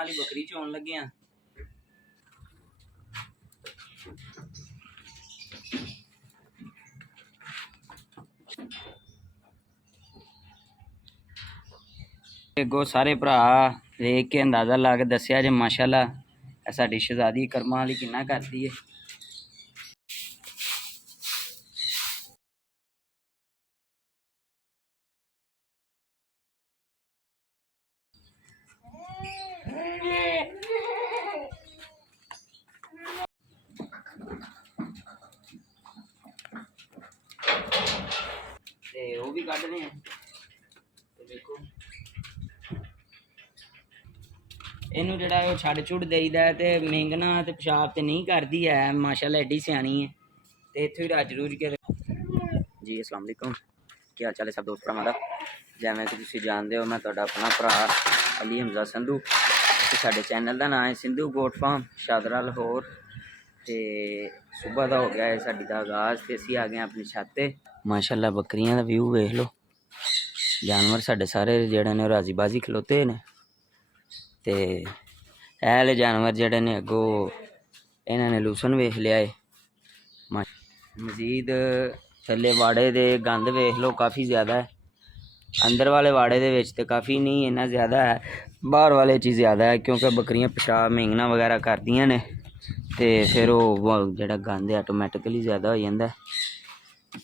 वाली बकरी चोन लगे हैं। अगो सारे भरा देख के अंदाजा ला के दसिया जे माशाल्लाह साडी शहजादी कर्मा वाली किन्ना करती है। वो भी कढ़ रहे हैं देखो इनू जड़ा छड़ छुड़ देईदा है ते मेंगना ते पेशाब ते नहीं करती है माशाल्लाह एडी सियानी है ते इत्थों ही रज रूज के जी अस्सलाम वालेकुम क्या हाल चाल है सब दोस्त भरावां दा जिवें कि तुसीं जानदे हो मैं तुहाडा अपना भरा अली हमजा संधू ते साडे चैनल दा नाम है सिंधु गोट फार्म शादरा लाहौर ते सुबह दा हो गया है साडी दा आगाज़ ते असीं आ गए अपनी छत ते माशाल्लाह बकरियां दा व्यू वेख लो जानवर साडे सारे जेहड़े ने राजी बाजी खलोते ने ते ऐले जानवर जेहड़े ने अगो इन्हां ने लूसन वेख लिया है। मजीद थल्ले वाड़े दे गंद वेख लो काफ़ी ज़्यादा है अंदर वाले वाड़े दे विच ते काफ़ी नहीं इन्ना ज़्यादा है बाहर वाले च ज़्यादा है क्योंकि बकरियां पेशाब मेंगना वगैरह करदियां ने ते फिर वो जेहड़ा गंद है ऑटोमैटिकली ज़्यादा हो जाता है।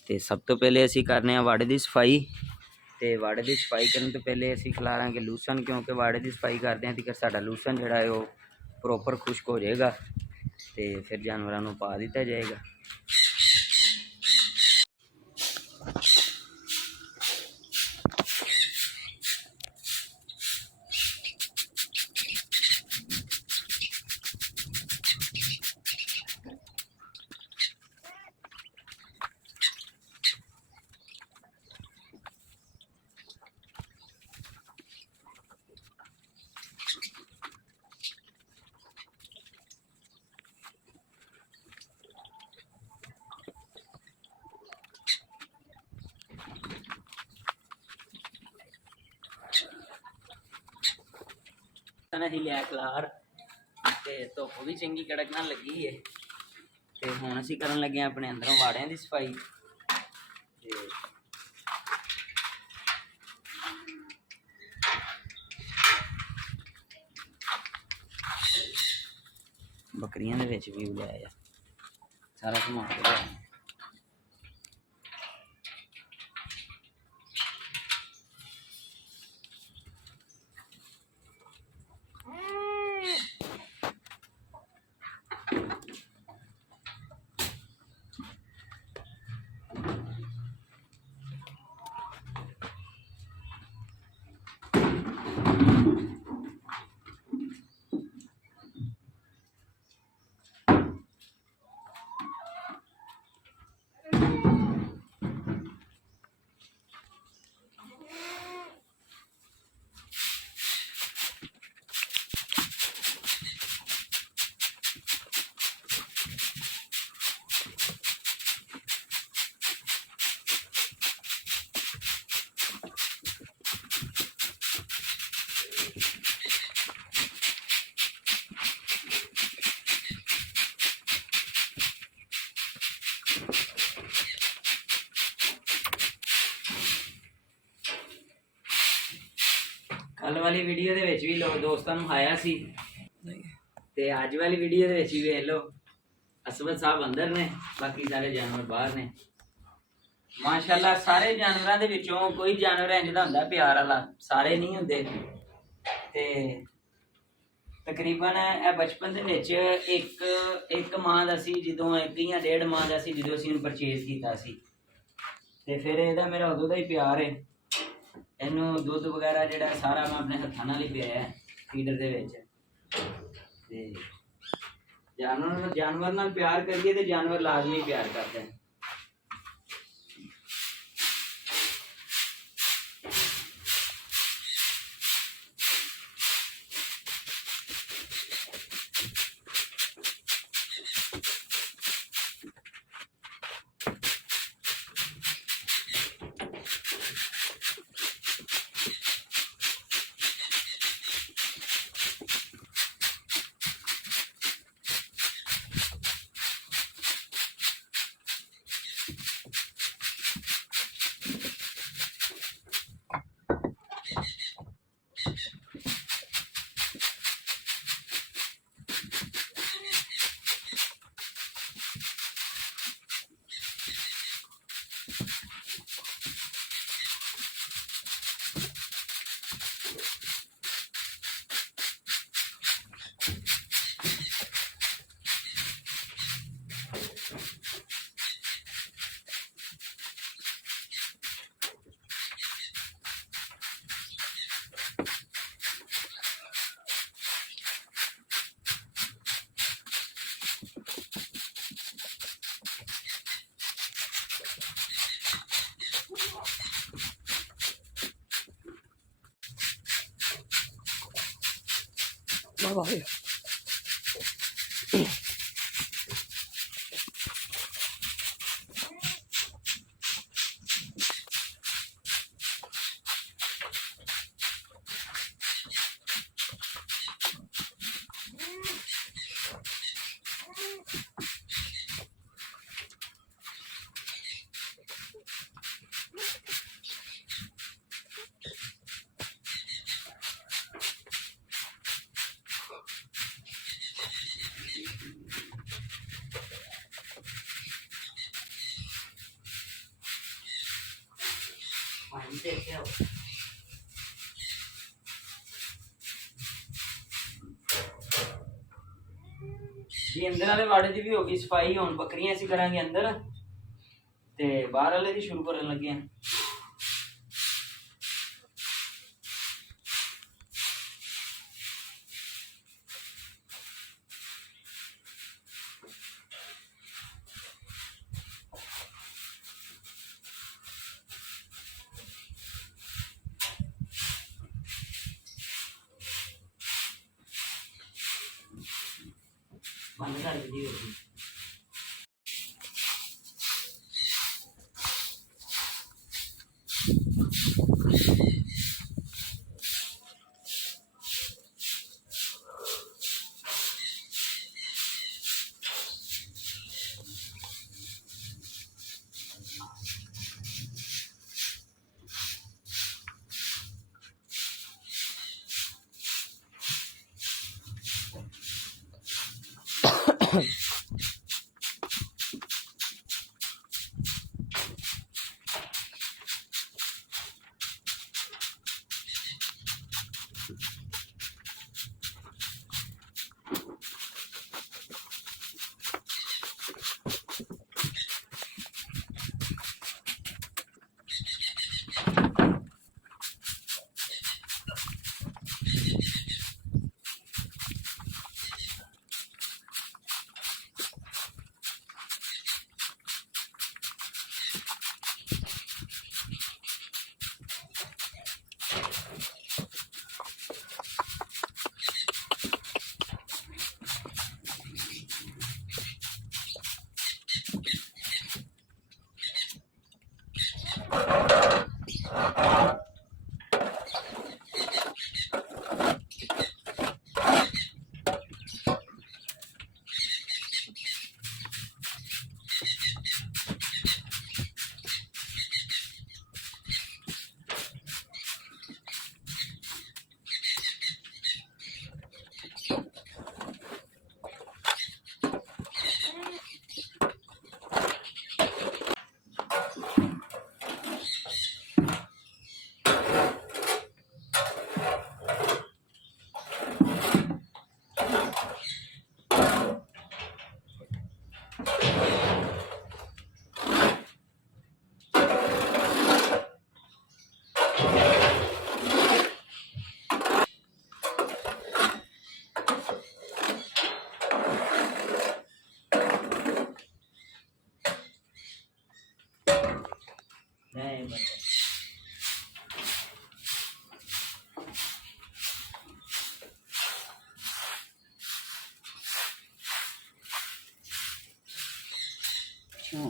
तो सब तो पहले असीं करने आ वाड़े दी सफाई ते वाड़े दी सफाई करने तो पहले असीं खिलारांगे लूसन क्योंकि वाड़े दी सफाई करदे तक साडा लूसन जिहड़ा है वो प्रॉपर खुश्क हो जाएगा तो फिर जानवरों को पा दिता जाएगा। असीं लिया खलार ते धुप्प भी चंगी कड़क नाल लगी है ते हुण असीं करन लगे अपने अंदरों वाड़ियां दी सफाई ते बकरियां दे विच भी लिया सारा समान लिया। कल वाली वीडियो दे विच भी लोग दोस्तों आया सी ते अज वाली वीडियो दे विच भी वेख लो असवद साहब अंदर ने बाकी सारे जानवर बाहर ने। माशाल्लाह सारे जानवरों दे विचों कोई जानवर इंज दा हुंदा प्यार वाला सारे नहीं हुंदे ते तकरीबन ए बचपन दे विच एक माह दा सी जदों एक या डेढ़ माह दा सी जदों असीं परचेज कीता सी ते फिर एहदा मेरा उदों दा ही प्यार है। इनू दुध वगैरह जो सारा मैं अपने हथा नाल ही पिया फीडर दे विच ते जानवर नाल प्यार करिए तो जानवर लाजमी प्यार करते हैं। ਵਾਹ ਵਾਹ जी अंदर वाले वाड़े की भी होगी सफाई। हुण बकरियां असीं करांगे अंदर ते बाहर वाले दी शुरू करन लगे हैं। बंद कर दी होगी। नहीं बता। क्यों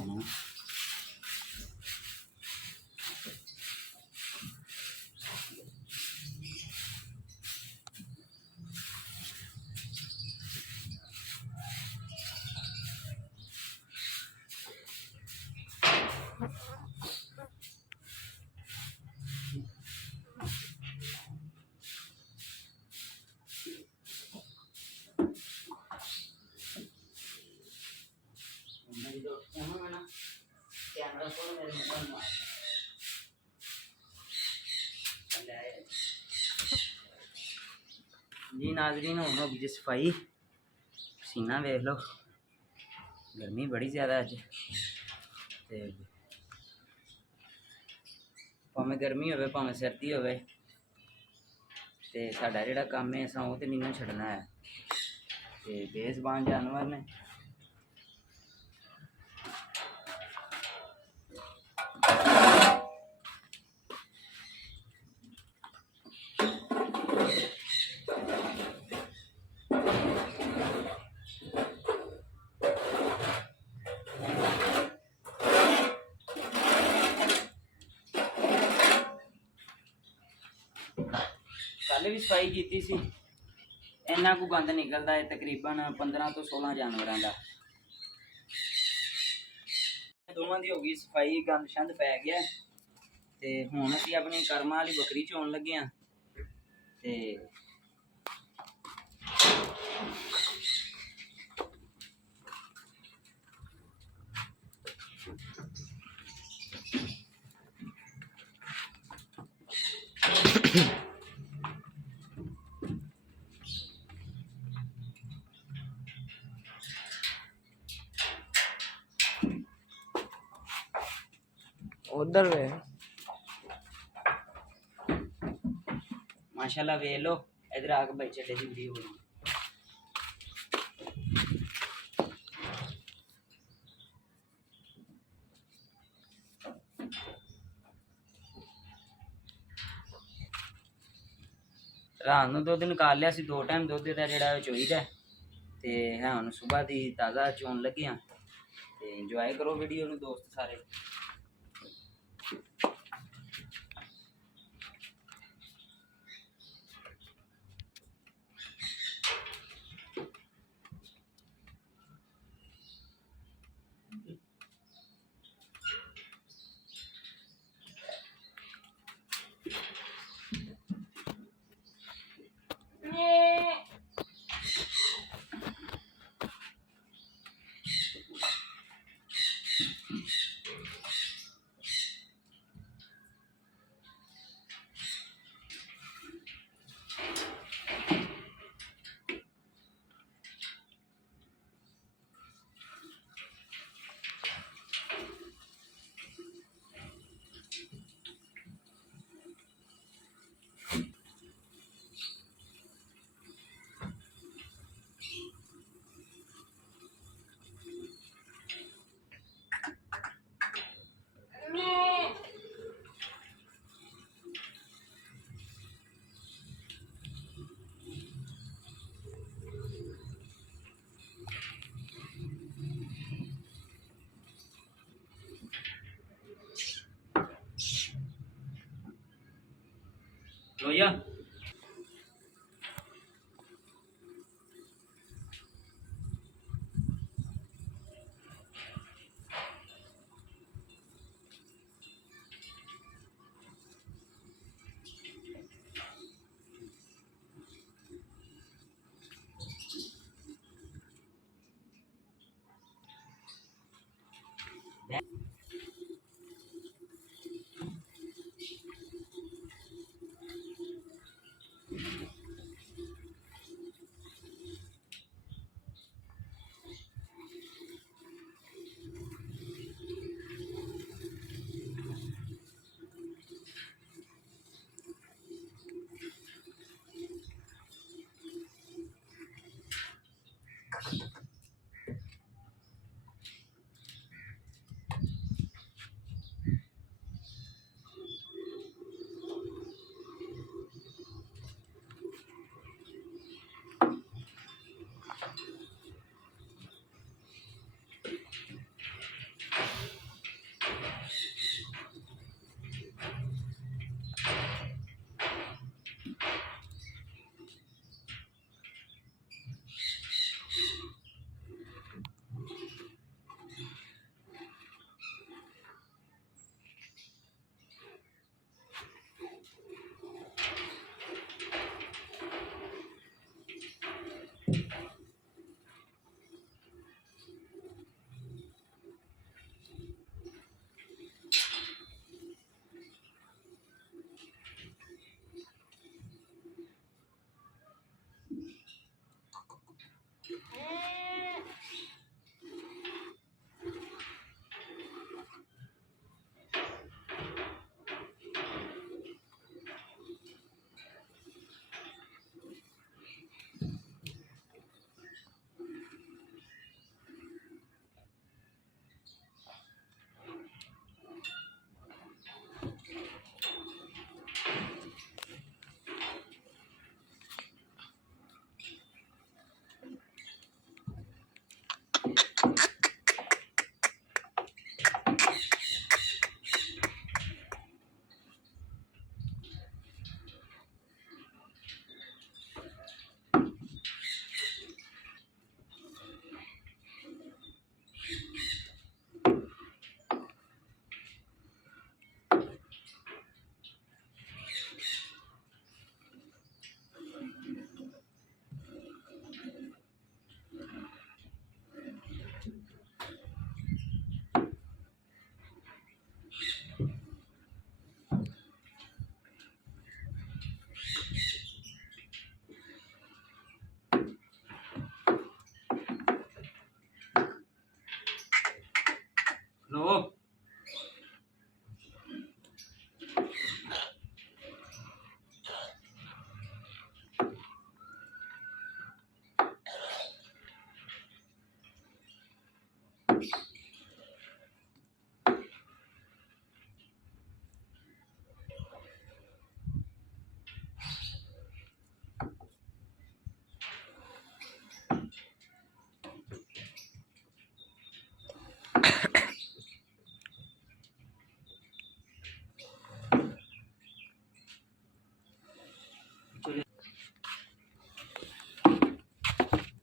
कैमरा खोल मेरे मोबाइल में जी नाजरीन हुण होगी जी सफाई। पसीना वेख लो, गर्मी बड़ी ज़्यादा अज। ते भावें गर्मी होवे भावें सर्दी होवे ते साडा जिहड़ा कम्म है असां ओह ते नहीं ना छड्डना है। ते बेज़बान जानवर ने ਕੱਲ भी सफाई की सी। इन्ना को गंद निकलता है तकरीबन 15 तो 16 जानवरों का। दोवां दी हो गई सफाई, गंद शंद पै गया ते हुण असीं अपनी कर्मां वाली बकरी चोन लगे हां ते उधर वे माशाल्लाह वेख लो इधर आके भाई चले दी वीडियो बनी। रात ਨੂੰ ਦੁੱਧ ਨਿਕਾਲ ਲਿਆ ਸੀ 2 ਟਾਈਮ ਦੁੱਧ ਦਾ ਜਿਹੜਾ ਚੋਈਦਾ ਤੇ ਹੈ ਹੁਣ ਸਵੇਰ ਦੀ ਤਾਜ਼ਾ ਚੋਣ ਲੱਗੇ ਆ ਤੇ ਇੰਜੋਏ ਕਰੋ ਵੀਡੀਓ ਨੂੰ ਦੋਸਤ ਸਾਰੇ। लोया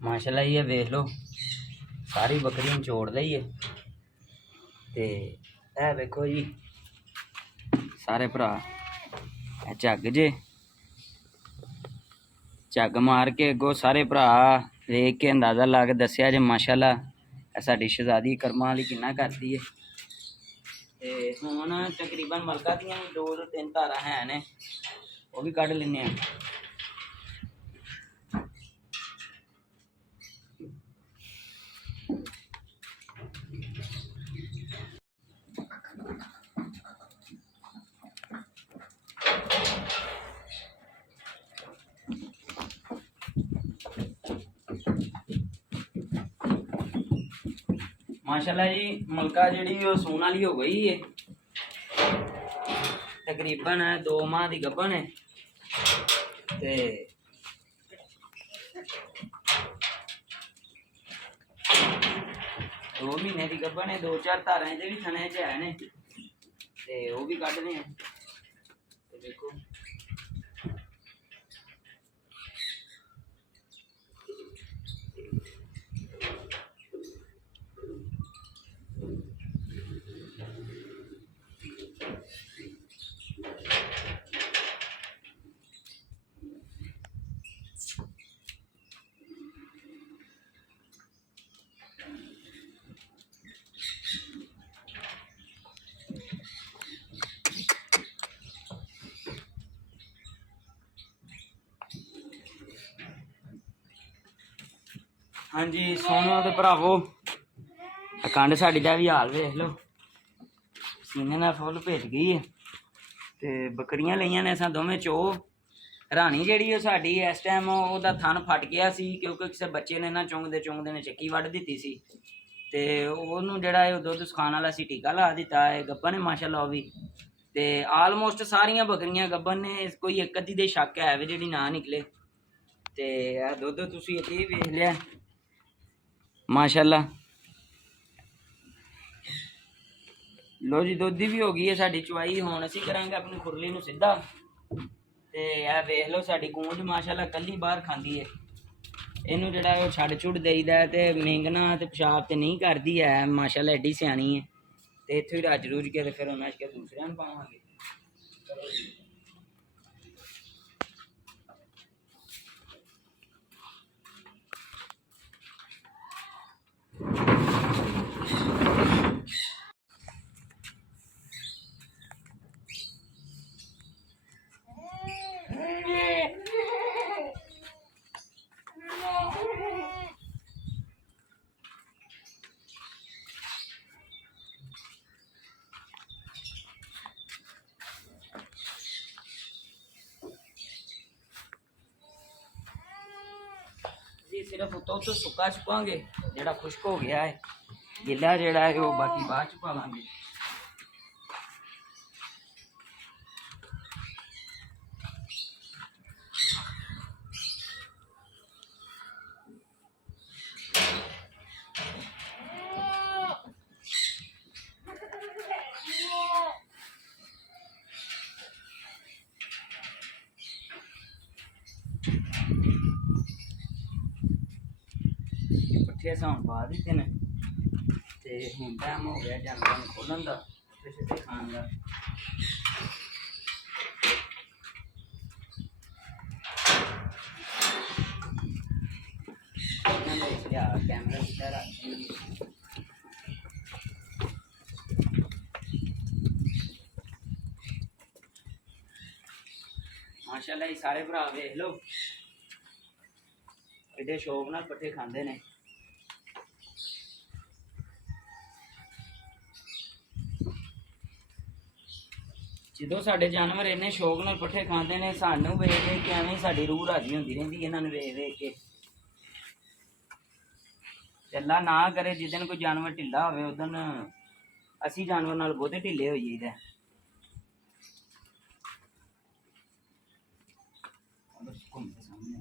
ਮਾਸ਼ਾਅੱਲਾ ਇਹ ਵੇਖ ਲਓ ਸਾਰੀ ਬੱਕਰੀ ਨਿਚੋੜ ਲਈ ਹੈ। ਤੇ ਇਹ ਵੇਖੋ ਜੀ ਸਾਰੇ ਭਰਾ, ਇਹ ਝੱਗ ਜੇ ਝੱਗ ਮਾਰ ਕੇ ਅੱਗੋਂ ਸਾਰੇ ਭਰਾ ਵੇਖ ਕੇ ਅੰਦਾਜ਼ਾ ਲਾ ਕੇ ਦੱਸਿਆ ਜੇ ਮਾਸ਼ਾਅੱਲਾ ਇਹ ਸਾਡੀ ਸ਼ਹਿਜ਼ਾਦੀ ਕਰਮਾਂ ਵਾਲੀ ਕਿੰਨਾ ਕਰਦੀ ਹੈ। ਤੇ ਹੁਣ ਤਕਰੀਬਨ ਮਲਕਾ ਦੀਆਂ 2 ਤੋਂ 3 ਧਾਰਾਂ ਹੈ ਨੇ, ਉਹ ਵੀ ਕੱਢ ਲੈਂਦੇ ਆ। माशाल्लाह जी मलका जी सून वाली हो गई है, तकरीबन 2 माह की गब्बन है। ते 2 महीने की गब्बन है, 2-4 धारा भी थने च है ने, ते वो भी कढ़ने हैं। ते देखो हाँ जी सोनो तो भरावो अखंड साड़ी का भी हाल वेख लो, सीने ना फुल भेज गई है। ते बकरियां लईयां ने असां दोवें चो। रानी जिहड़ी ओ साडी इस टाइम ओहदा थन फट गया सी, क्योंकि किसी बच्चे ने ना चुंगदे चुंगदे ने चक्की वड्ढ दित्ती सी। ते ओहनूं जिहड़ा है दुध सखाण वाला सी टीका ला दित्ता है। गब्बन है माशाअल्लाह ओह भी। ते आलमोस्ट सारियां बकरियां गब्बन ने, कोई एक अद्धी दे शक है वे जिहड़ी ना निकले। ते दुध तुसीं इत्थे ही वेख लिया माशाअल्लाह। लो जी दुध भी हो गई है साडी चवाई। हुण असीं करांगे अपनी खुरली नूं सीधा। ते यह वेख लो साडी गूंज माशाअल्लाह कल्ली बाहर खांदी है। इनू जिहड़ा है छड़ छुड़ देईदा है, ते मेंगना ते पेशाब ते नहीं करदी है माशाअल्लाह, एडी सियाणी है। ते इत्थों ही रज रूज के ते फिर उन्हां च दूसरियां नूं पावांगे। चलो जी सिर्फ उतो तो सुक्का चुकांगे, जेड़ा खुश्क हो गया है। गिला जेड़ा है वो बाकी बाद च पावांगे। पट्ठे असां पा दित्ते ने, ते हुण टाइम हो गया जानवरां नूं खोलन दा ते सिद्धे खाण दा। कैमरा सीधा रख माशाअल्लाह। ये सारे भरा वेख लो एडे शौक नाल पट्ठे खांदे ने। ਜਦੋਂ ਸਾਡੇ ਜਾਨਵਰ ਇੰਨੇ ਸ਼ੌਕ ਨਾਲ ਪੱਠੇ ਖਾਂਦੇ ਨੇ, ਸਾਨੂੰ ਵੇਖ ਵੇਖ ਕੇ ਐਵੇਂ ਸਾਡੀ ਰੂਹ ਰਾਜੀ ਹੁੰਦੀ ਰਹਿੰਦੀ ਇਹਨਾਂ ਨੂੰ ਵੇਖ ਵੇਖ ਕੇ। ਅੱਲਾ ਨਾ ਕਰੇ ਜਿੱਦਣ ਕੋਈ ਜਾਨਵਰ ਢਿੱਲਾ ਹੋਵੇ ਉਦਣ ਅਸੀਂ ਜਾਨਵਰ ਨਾਲ ਬਹੁਤੇ ਢਿੱਲੇ ਹੋ ਜਾਈਦਾ। ਘੁੰਮ ਕੇ ਸਾਹਮਣੇ